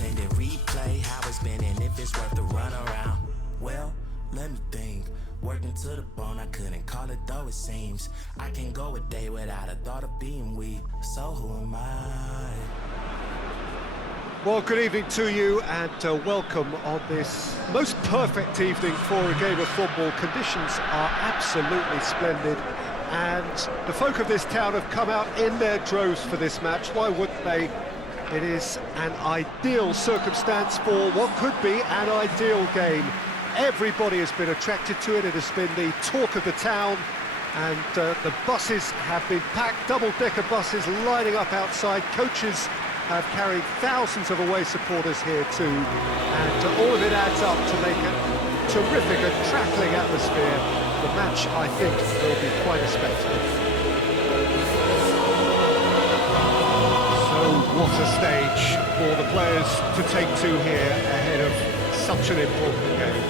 pretending replay how it's been and if it's worth the run around. Well, let me think. Working to the bone, I couldn't call it though it seems. I can go a day without a thought of being weak. So who am I? Well, good evening to you and welcome on this most perfect evening for a game of football. Conditions are absolutely splendid and the folk of this town have come out in their droves for this match. Why wouldn't they? It is an ideal circumstance for what could be an ideal game. Everybody has been attracted to it. It has been the talk of the town, and the buses have been packed, double-decker buses lining up outside. Coaches have carried thousands of away supporters here too, and all of it adds up to make a terrific and crackling atmosphere. The match, I think, will be quite a spectacle. So what a stage for the players to take to here ahead of such an important game.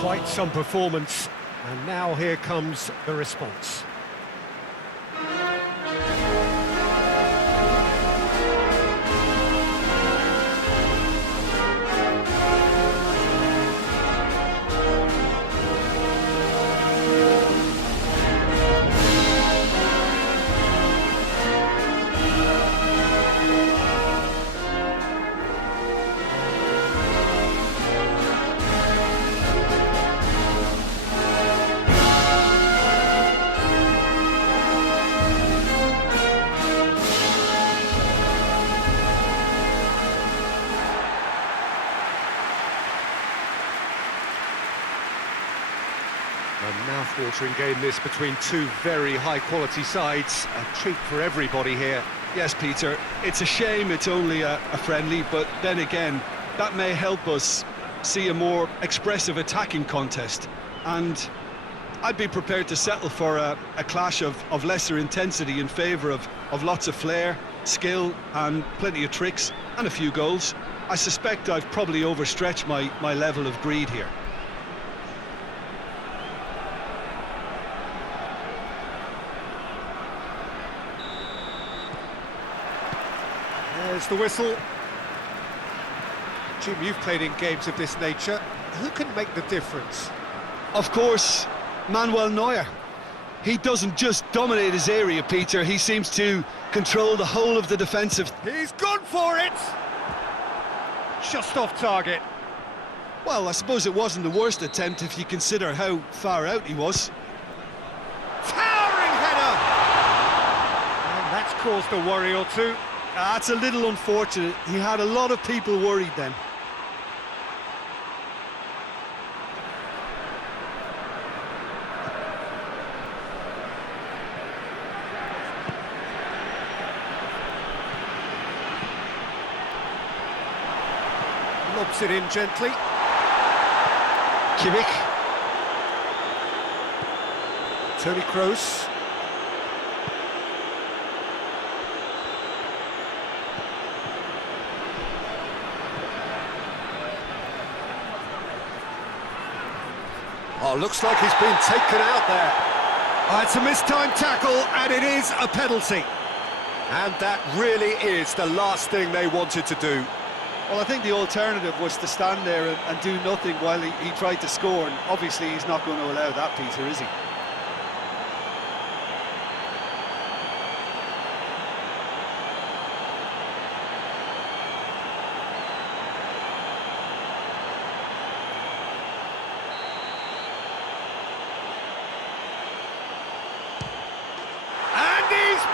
Quite some performance, and now here comes the response. A mouth-watering game this between two very high-quality sides. A treat for everybody here. Yes, Peter, it's a shame it's only a friendly, but then again, that may help us see a more expressive attacking contest. And I'd be prepared to settle for a clash of lesser intensity in favour of lots of flair, skill, and plenty of tricks, and a few goals. I suspect I've probably overstretched my level of greed here. There's the whistle. Jim, you've played in games of this nature. Who can make the difference? Of course, Manuel Neuer. He doesn't just dominate his area, Peter. He seems to control the whole of the defensive. He's gone for it! Just off target. Well, I suppose it wasn't the worst attempt if you consider how far out he was. Towering header! And that's caused a worry or two. That's a little unfortunate. He had a lot of people worried then. Lobs it in gently. Kimmich. Toni Kroos. Oh, looks like he's been taken out there. Oh, it's a mistimed tackle, and it is a penalty. And that really is the last thing they wanted to do. Well, I think the alternative was to stand there and do nothing while he tried to score, and obviously he's not going to allow that, Peter, is he?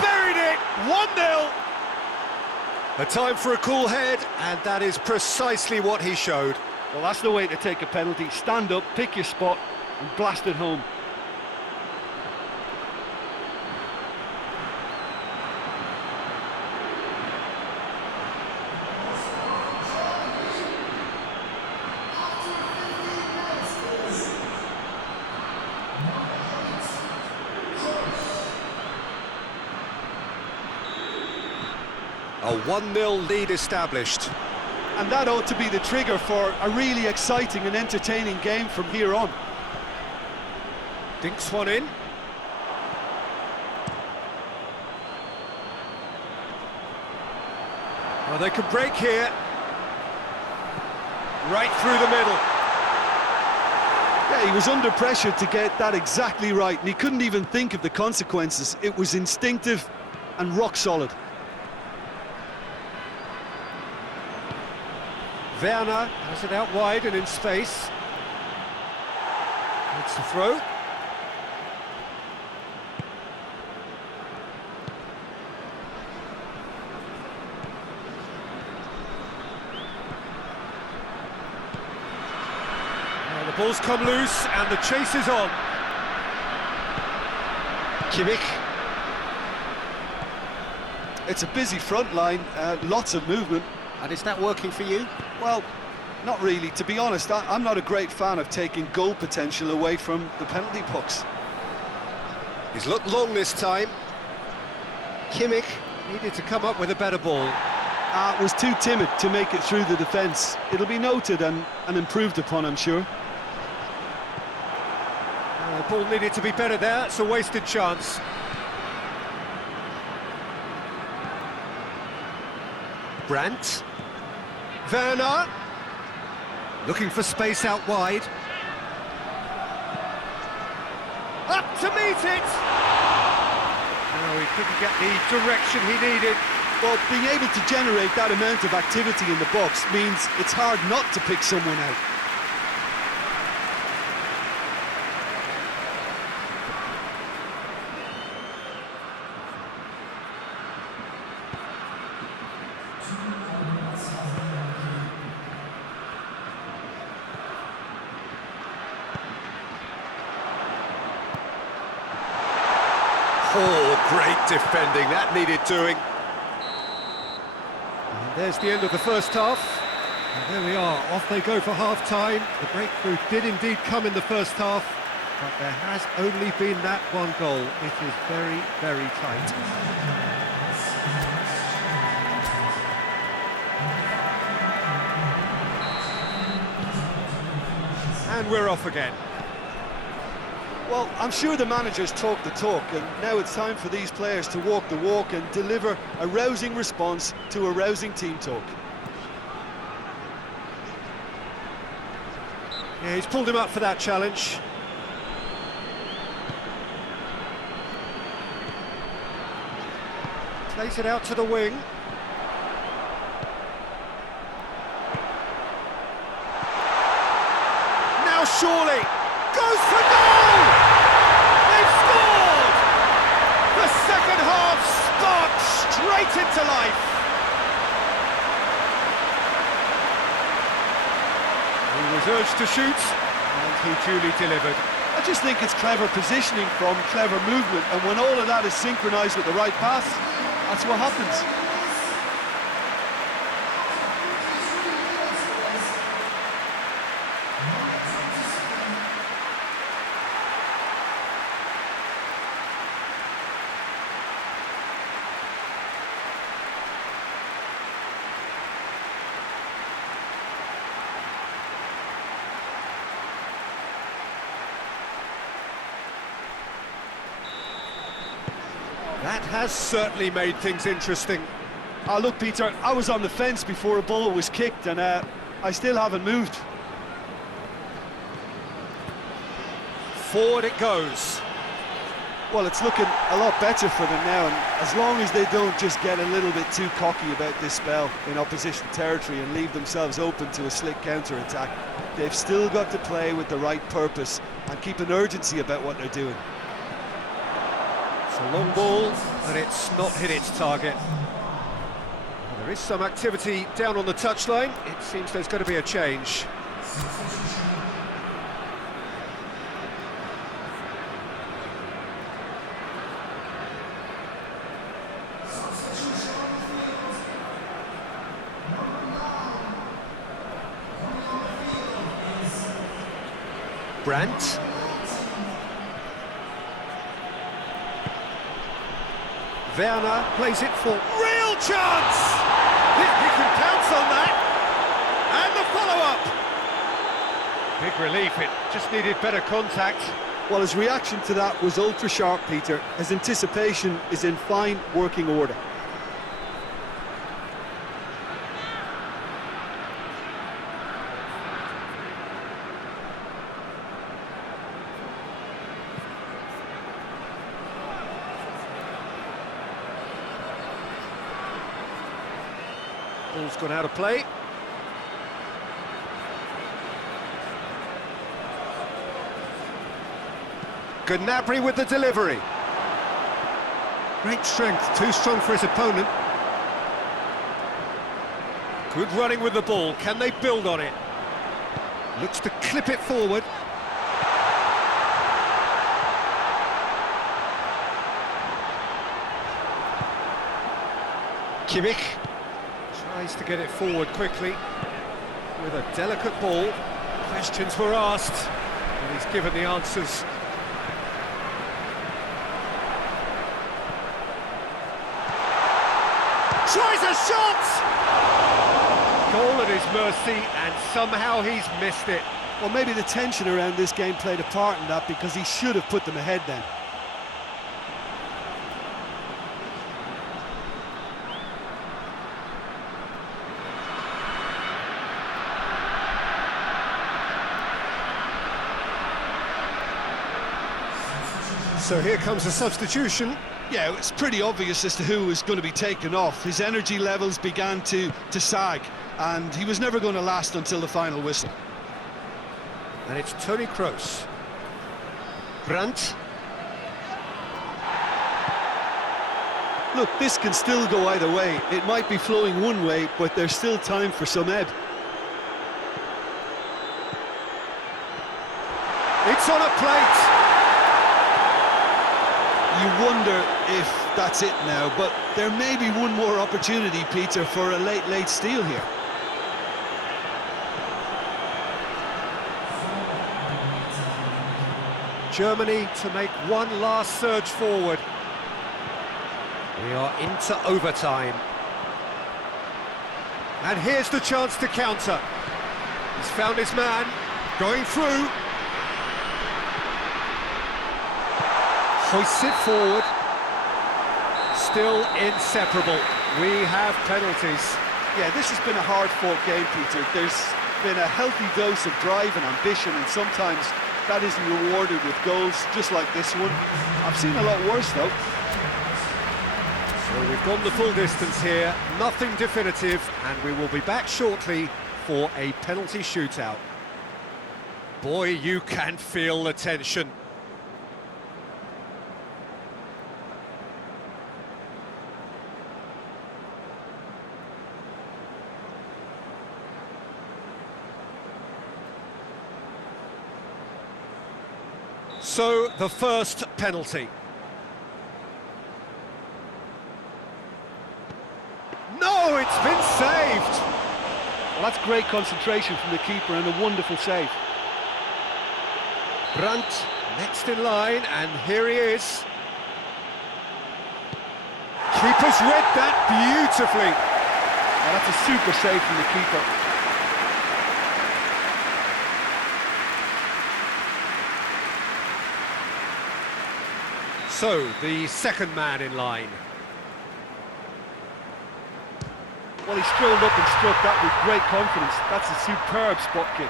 Buried it, 1-0. A time for a cool head, and that is precisely what he showed. Well, that's the way to take a penalty. Stand up, pick your spot, and blast it home. A 1-0 lead established. And that ought to be the trigger for a really exciting and entertaining game from here on. Dinks one in. Well, they can break here. Right through the middle. Yeah, he was under pressure to get that exactly right, and he couldn't even think of the consequences. It was instinctive and rock solid. Werner has it out wide and in space. It's a throw. Well, the ball's come loose and the chase is on. Kimmich. It's a busy front line, lots of movement. And is that working for you? Well, not really. To be honest, I'm not a great fan of taking goal potential away from the penalty pucks. He's looked long this time. Kimmich needed to come up with a better ball. Was too timid to make it through the defence. It'll be noted and improved upon, I'm sure. The ball needed to be better there. It's a wasted chance. Brandt. Werner. Looking for space out wide. Up to meet it! No, he couldn't get the direction he needed. Well, being able to generate that amount of activity in the box means it's hard not to pick someone out. Oh, great defending, that needed doing. And there's the end of the first half. And there we are, off they go for half-time. The breakthrough did indeed come in the first half, but there has only been that one goal. It is very, very tight. And we're off again. Well, I'm sure the managers talk the talk, and now it's time for these players to walk the walk and deliver a rousing response to a rousing team talk. Yeah, he's pulled him up for that challenge. Plays it out to the wing. Now surely goes for goal! They've scored! The second half sparked straight into life. He was urged to shoot, and he duly delivered. I just think it's clever positioning from clever movement, and when all of that is synchronised with the right pass, that's what happens. That has certainly made things interesting. Oh, look, Peter, I was on the fence before a ball was kicked, and I still haven't moved. Forward it goes. Well, it's looking a lot better for them now, and as long as they don't just get a little bit too cocky about this spell in opposition territory and leave themselves open to a slick counter-attack, they've still got to play with the right purpose and keep an urgency about what they're doing. It's a long ball, and it's not hit its target. Well, there is some activity down on the touchline. It seems there's going to be a change. Brandt. Werner plays it for real chance! He can pounce on that! And the follow-up! Big relief, it just needed better contact. Well, his reaction to that was ultra-sharp, Peter. His anticipation is in fine working order. Ball's gone out of play. Gnabry with the delivery. Great strength, too strong for his opponent. Good running with the ball, can they build on it? Looks to clip it forward. Kimmich tries to get it forward quickly with a delicate ball. Questions were asked, and he's given the answers. Tries a shot! Goal at his mercy, and somehow he's missed it. Well, maybe the tension around this game played a part in that, because he should have put them ahead then. So here comes a substitution. Yeah, it's pretty obvious as to who was going to be taken off. His energy levels began to sag, and he was never going to last until the final whistle. And it's Toni Kroos. Brandt. Look, this can still go either way. It might be flowing one way, but there's still time for some ebb. It's on a plate. You wonder if that's it now, but there may be one more opportunity, Peter, for a late steal here. Germany to make one last surge forward. We are into overtime. And here's the chance to counter. He's found his man, going through. Hoists it forward. Still inseparable. We have penalties. Yeah, this has been a hard-fought game, Peter. There's been a healthy dose of drive and ambition, and sometimes that isn't rewarded with goals, just like this one. I've seen a lot worse, though. So we've gone the full distance here, nothing definitive, and we will be back shortly for a penalty shootout. Boy, you can feel the tension. So, the first penalty. No, it's been saved! Well, that's great concentration from the keeper and a wonderful save. Brandt next in line, and here he is. Keeper's read that beautifully. Well, that's a super save from the keeper. So, the second man in line. Well, he strolled up and struck that with great confidence. That's a superb spot kick.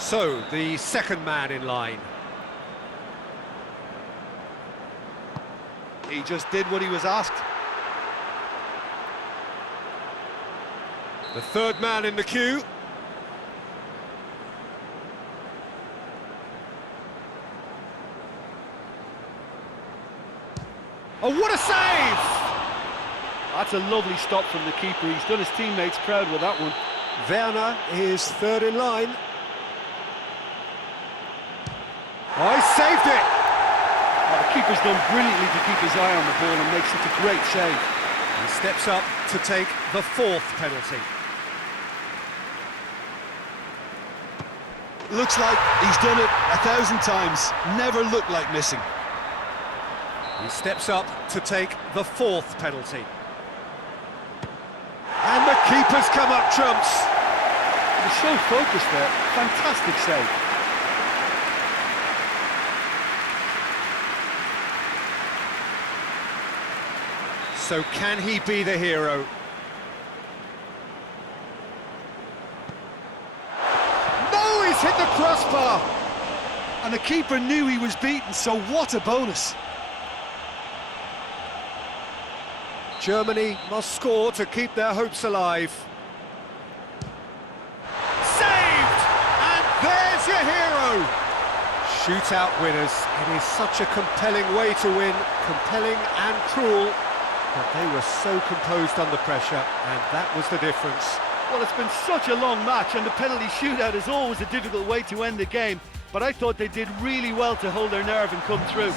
So, the second man in line. He just did what he was asked. The third man in the queue. Oh, what a save! That's a lovely stop from the keeper. He's done his teammates proud with that one. Werner is third in line. Oh, he saved it! Well, the keeper's done brilliantly to keep his eye on the ball and makes it a great save. He steps up to take the fourth penalty. Looks like he's done it 1,000 times. Never looked like missing. He steps up to take the fourth penalty. And the keeper's come up trumps. He was so focused there. Fantastic save. So can he be the hero? No, he's hit the crossbar! And the keeper knew he was beaten, so what a bonus. Germany must score to keep their hopes alive. Saved! And there's your hero! Shootout winners. It is such a compelling way to win, compelling and cruel. But they were so composed under pressure, and that was the difference. Well, it's been such a long match, and the penalty shootout is always a difficult way to end the game. But I thought they did really well to hold their nerve and come through.